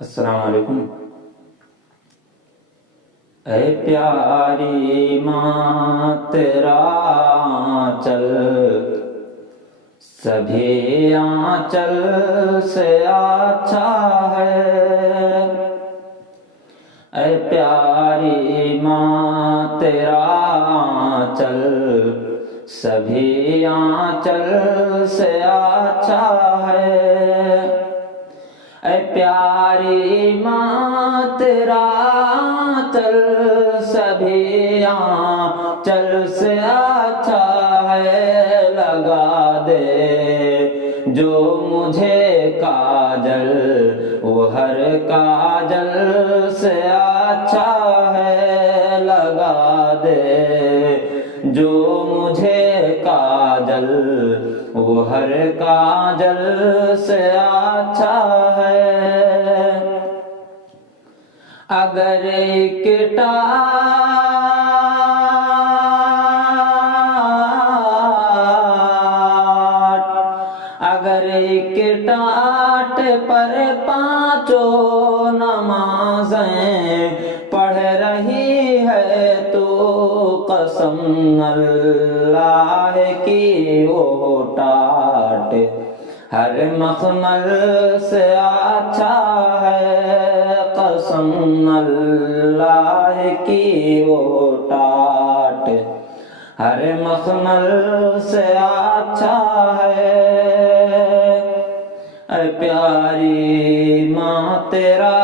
السلام علیکم۔ اے پیاری ماں تیرا آنچل سبھی آنچل سے اچھا ہے۔ اے پیاری ماں تیرا آنچل سبھی آنچل سے اچھا ہے۔ اے پیاری ماں تیرا آنچل سبھی آنچل سے اچھا ہے۔ لگا دے جو مجھے کاجل وہ ہر کاجل سے اچھا ہے۔ لگا دے جو مجھے کاجل وہ ہر کاجل سے اچھا ہے۔ اگر ایک ٹاٹ پر پانچوں نمازیں پڑھ رہی ہے تو قسم اللہ کی وہ ٹاٹ ہر مخمل سے اچھا ہے۔ قسم اللہ کی وہ ٹاٹ ہر مخمل سے اچھا ہے۔ اے پیاری ماں تیرا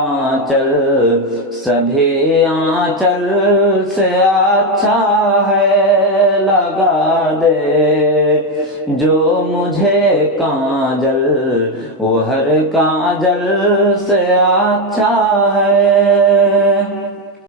آنچل سبھی آنچل سے اچھا ہے۔ لگا دے جو مجھے کاجل وہ ہر کاجل سے اچھا ہے۔